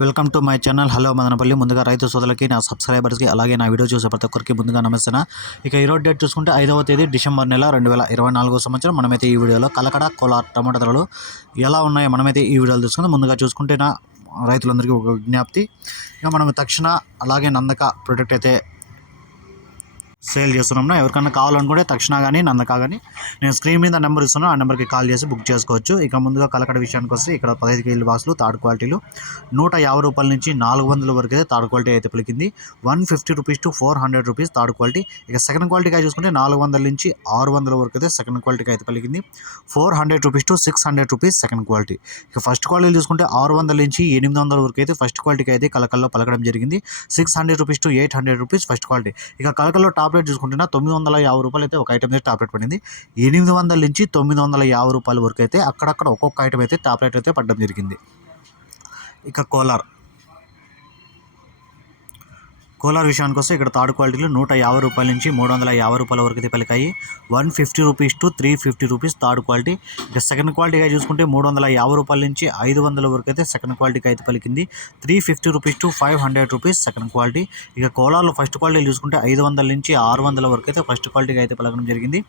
Welcome to my channel. Hello Madanapalle. ముందుగా రైతు సోదరులకి నా సబ్స్క్రైబర్స్కి అలాగే నా వీడియో చూసే ప్రతి ఒక్కరికి ముందుగా నమస్తే ఇక ఈరోజు డేట్ చూసుకుంటే ఐదవ తేదీ డిసెంబర్ నెల రెండు వేల ఇరవై నాలుగో సంవత్సరం. మనమైతే ఈ వీడియోలో కలకడ కోలార్ టమాటా ధరలు ఎలా ఉన్నాయో మనమైతే ఈ వీడియోలో చూసుకుందాం. ముందుగా చూసుకుంటే నా రైతులందరికీ ఒక విజ్ఞప్తి. ఇక మనం తక్షణ అలాగే నందక ప్రొడక్ట్ అయితే సేల్ చేస్తున్నాం. ఎవరికైనా కావాలనుకుంటే తక్షణ కానీ నందకా కానీ నేను స్క్రీన్ మీద నెంబర్ ఇస్తున్నాను. ఆ నెంబర్కి కాల్ చేసి బుక్ చేసుకోవచ్చు. ఇక ముందుగా కలకడ విషయానికి వస్తే ఇక్కడ పదహైదు కేజీల బాక్సులు థర్డ్ క్వాలిటీలు. నూట యాభై రూపాయల నుంచి నాలుగు వందల వరకు అయితే థర్డ్ క్వాలిటీ అయితే పలికింది. One fifty rupees to four hundred rupees third quality. ఇక సెకండ్ క్వాలిటీగా చూసుకుంటే నాలుగు వందల నుంచి ఆరు వందల వరకు అయితే సెకండ్ క్వాలిటీకి అయితే పలికింది. Four hundred rupees to six hundred rupees second quality. ఇక ఫస్ట్ క్వాలిటీ చూసుకుంటే ఆరు వందల నుంచి ఎనిమిది వందల వరకు అయితే ఫస్ట్ క్వాలిటీకి అయితే కలకల్లో పలకడం జరిగింది. Six hundred rupees to eight hundred rupees first quality. ఇక కలకల్లో టాప్ రేట్ చూసుకుంటే తొమ్మిది వందల యాభై రూపాయలు అయితే ఒక ఐటమ్ అయితే టాప్లెట్ పడింది. ఎనిమిది వందల నుంచి తొమ్మిది వందల యాభై రూపాయల వరకు అయితే అక్కడక్కడ ఒక్కొక్క ఐటమ్ అయితే టాప్లెట్ అయితే పడడం జరిగింది. ఇక కోలార్. కోలార్ విషయానికి వస్తే ఇక్కడ థర్డ్ క్వాలిటీలో నూట యాభై రూపాయల నుంచి మూడు వందల యాభై రూపాయల వరకు అయితే పలికాయి. One fifty rupees to three fifty rupees third quality. ఇక సెకండ్ క్వాలిటీగా చూసుకుంటే మూడు వందల యాభై రూపాయల నుంచి ఐదు వందల వరకు అయితే సెకండ్ క్వాలిటీకి అయితే పలికింది. Three fifty rupees to five hundred rupees second quality. ఇక కోలార్లో ఫస్ట్ క్వాలిటీ చూసుకుంటే ఐదు వందల నుంచి ఆరు వందల వరకు అయితే ఫస్ట్ క్వాలిటీకి అయితే పలకడం జరిగింది.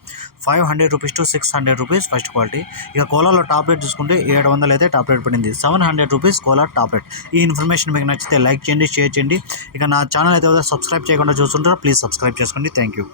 Five hundred rupees to six hundred rupees first quality. ఇక కోలార్లో టాప్ రేట్ చూసుకుంటే ఏడు వందలు అయితే టాప్ రేట్ పడింది. Seven hundred rupees Kolar top rate. ఈ ఇన్ఫర్మేషన్ మీకు నచ్చితే లైక్ చేయండి షేర్ చేయండి. ఇక నా ఛానల్ అయితే సబ్స్క్రైబ్ చేయకుండా చూస్తుంటారో ప్లీజ్ సబ్స్క్రైబ్ చేసుకోండి. Thank you